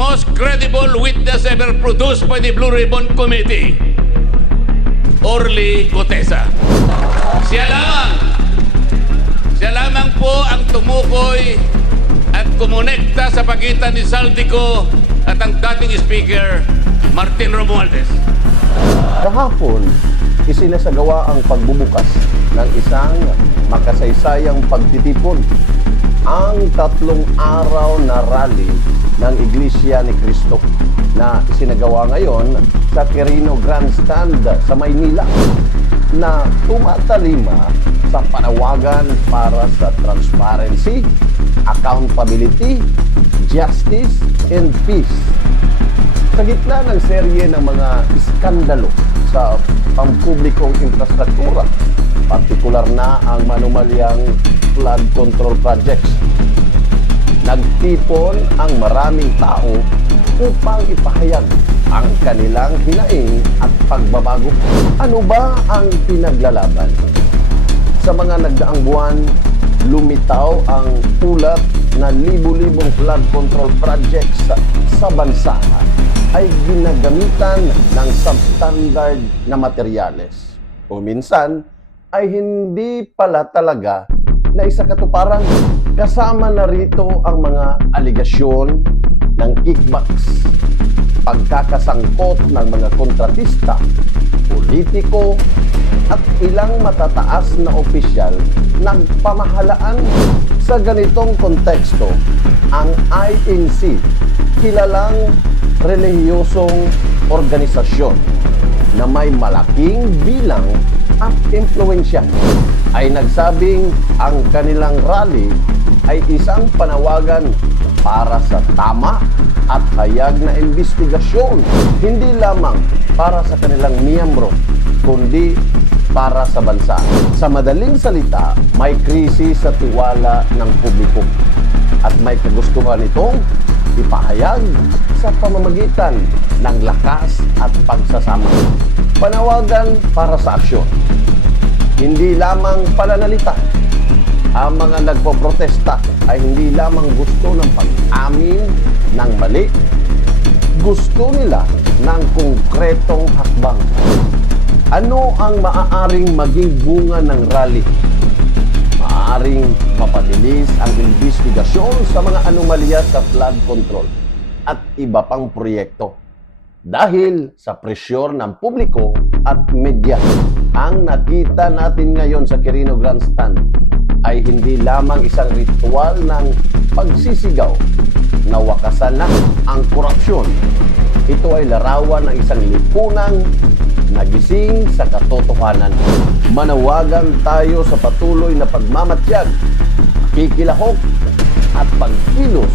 most credible witness ever produced by the Blue Ribbon Committee, Orly Gutesa. Siya lamang po ang tumukoy at kumonekta sa pagitan ni Saldico at ang dating Speaker, Martin Romualdez. Kahapon, isinasagawa ang pagbubukas ng isang makasaysayang pagtitipon, ang 3 araw na rally ng Iglesia ni Cristo na isinagawa ngayon sa Quirino Grandstand sa Maynila, na tumatalima sa panawagan para sa transparency, accountability, justice, and peace. Sa gitna ng serye ng mga iskandalo sa pampublikong infrastruktura, partikular na ang manumalyang flood control projects, nagtipon ang maraming tao upang ipahayag ang kanilang hinaing at pagbabago. Ano ba ang pinaglalaban? Sa mga nagdaang buwan, lumitaw ang ulat na libu-libong flood control projects sa bansa ay ginagamitan ng substandard na materyales. O minsan, ay hindi pala talaga na isakatuparan. Kasama na rito ang mga aligasyon ng kickbacks, pagkakasangkot ng mga kontratista, politiko, at ilang matataas na opisyal ng pamahalaan. Sa ganitong konteksto, ang INC, kilalang relihiyosong organisasyon na may malaking bilang at impluensya, ay nagsabing ang kanilang rally ay isang panawagan para sa tama at hayag na investigasyon, hindi lamang para sa kanilang miyembro, kundi para sa bansa. Sa madaling salita, may krisis sa tiwala ng publiko at may kagustuhan itong ipahayag sa pamamagitan ng lakas at pagsasama. Panawagan para sa aksyon, hindi lamang pananalita. Ang mga nagpoprotesta ay hindi lamang gusto ng pag-amin ng mali, gusto nila ng konkretong hakbang. Ano ang maaaring maging bunga ng rally? Maaaring mapabilis ang investigasyon sa mga anomalya sa flood control at iba pang proyekto. Dahil sa presyor ng publiko at media, ang nakita natin ngayon sa Quirino Grandstand ay hindi lamang isang ritual ng pagsisigaw na wakasan na ang korupsyon. Ito ay larawan ng isang lipunang nagising sa katotohanan. Manawagan tayo sa patuloy na pagmamatyag, kikilahok at pagkilos